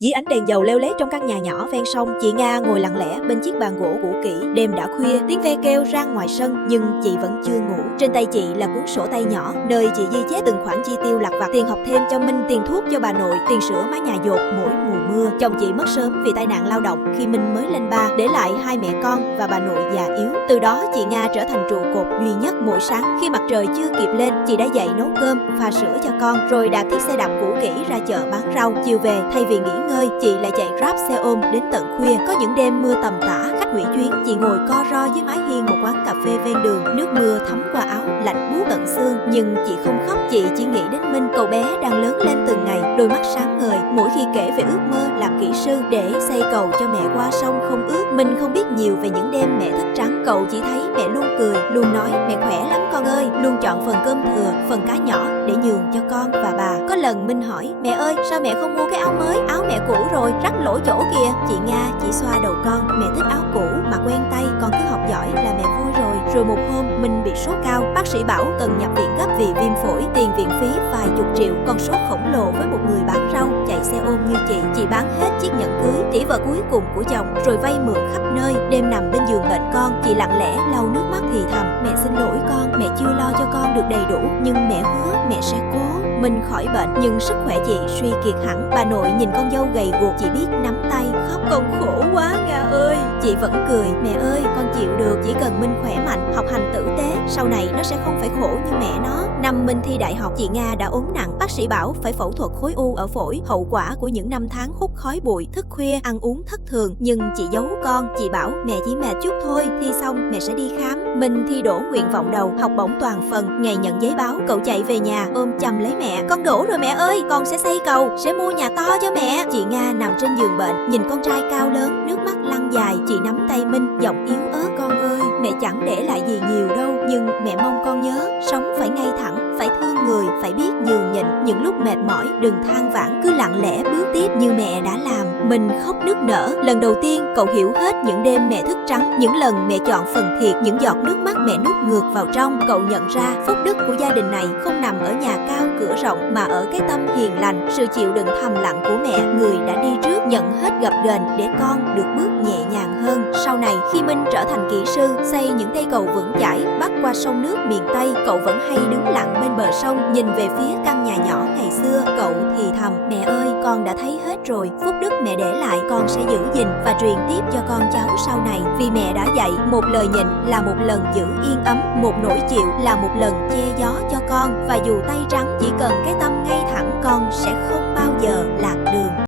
Dưới ánh đèn dầu leo lét trong căn nhà nhỏ ven sông, chị Nga ngồi lặng lẽ bên chiếc bàn gỗ cũ kỹ. Đêm đã khuya, tiếng ve kêu rang ngoài sân, nhưng chị vẫn chưa ngủ. Trên tay chị là cuốn sổ tay nhỏ, nơi chị ghi chép từng khoản chi tiêu lặt vặt: tiền học thêm cho Minh, tiền thuốc cho bà nội, tiền sửa mái nhà dột mỗi mùa mưa. Chồng chị mất sớm vì tai nạn lao động khi Minh mới lên 3, để lại hai mẹ con và bà nội già yếu. Từ đó, chị Nga trở thành trụ cột duy nhất. Mỗi sáng khi mặt trời chưa kịp lên, chị đã dậy nấu cơm, pha sữa cho con, rồi đạp chiếc xe đạp cũ kỹ ra chợ bán rau. Chiều về, thay vì nghỉ ngơi, chị lại chạy Grab xe ôm đến tận khuya. Có những đêm mưa tầm tã, khách hủy chuyến, chị ngồi co ro dưới mái hiên một quán cà phê ven đường. Nước mưa thấm qua áo, lạnh buốt tận xương. Nhưng chị không khóc, chị chỉ nghĩ đến Minh, cậu bé đang lớn lên từng ngày, đôi mắt sáng ngời mỗi khi kể về ước mơ làm kỹ sư để xây cầu cho mẹ qua sông không ước. Minh không biết nhiều về những đêm mẹ thức trắng, cậu chỉ thấy mẹ luôn cười, luôn nói mẹ khỏe lắm con ơi, luôn chọn phần cơm thừa, phần cá nhỏ để nhường cho con và bà. Có lần Minh hỏi: mẹ ơi, sao mẹ không mua cái áo mới, áo mẹ cũ rồi, rách lỗ chỗ kìa. Chị Nga chỉ xoa đầu con: mẹ thích áo cũ mà quen tay, con cứ học giỏi là mẹ vui rồi. Rồi một hôm Minh bị sốt cao, bác sĩ bảo cần nhập viện gấp vì viêm phổi, tiền viện phí vài chục triệu, con số khổng lồ với một người bán rau chạy xe ôm như chị bán hết chiếc nhẫn cưới, chỉ vợ cuối cùng của chồng, rồi vay mượn khắp nơi. Đêm nằm bên giường bệnh con, chị lặng lẽ lau nước mắt thì thầm: mẹ xin lỗi con, mẹ chưa lo cho con được đầy đủ, nhưng mẹ hứa mẹ sẽ cố. Minh khỏi bệnh nhưng sức khỏe chị suy kiệt hẳn. Bà nội nhìn con dâu gầy guộc chỉ biết nắm tay khóc: con khổ quá Nga ơi. Chị vẫn cười: mẹ ơi, con chịu được, chỉ cần Minh khỏe mạnh, học hành tử tế, sau này nó sẽ không phải khổ như mẹ nó. Năm Minh thi đại học, chị Nga đã ốm nặng, bác sĩ bảo phải phẫu thuật khối u ở phổi, hậu quả của những năm tháng hút khói bụi, thức khuya, ăn uống thất thường. Nhưng chị giấu con, chị bảo mẹ chỉ mệt chút thôi, thi xong mẹ sẽ đi khám. Minh thi đỗ nguyện vọng đầu, học bổng toàn phần. Ngày nhận giấy báo, cậu chạy về nhà ôm chầm lấy mẹ: con đỗ rồi mẹ ơi, con sẽ xây cầu, sẽ mua nhà to cho mẹ. Chị Nga nằm trên giường bệnh, nhìn con trai cao lớn, nước mắt lăn dài. Chị nắm tay Minh, giọng yếu ớt: con ơi, mẹ chẳng để lại gì nhiều đâu, nhưng mẹ mong con nhớ, sống phải ngay thẳng, phải thương người, phải biết nhường nhịn. Những lúc mệt mỏi đừng than vãn, cứ lặng lẽ bước tiếp như mẹ đã làm. Mình khóc nức nở. Lần đầu tiên cậu hiểu hết những đêm mẹ thức trắng, những lần mẹ chọn phần thiệt, những giọt nước mắt mẹ nuốt ngược vào trong. Cậu nhận ra phúc đức của gia đình này không nằm ở nhà cao cửa rộng, mà ở cái tâm hiền lành, sự chịu đựng thầm lặng của mẹ, người đã đi trước, nhận hết gập ghềnh để con được bước nhẹ nhàng hơn. Sau này khi Minh trở thành kỹ sư, xây những cây cầu vững chãi bắc qua sông nước miền Tây, cậu vẫn hay đứng lặng bên bờ sông, nhìn về phía căn nhà nhỏ ngày xưa. Cậu thì thầm: mẹ ơi, con đã thấy hết rồi, phúc đức mẹ để lại con sẽ giữ gìn và truyền tiếp cho con cháu sau này. Vì mẹ đã dạy, một lời nhịn là một lần giữ yên ấm, một nỗi chịu là một lần che gió cho con. Và dù tay trắng, chỉ cần cái tâm ngay thẳng, con sẽ không bao giờ lạc đường.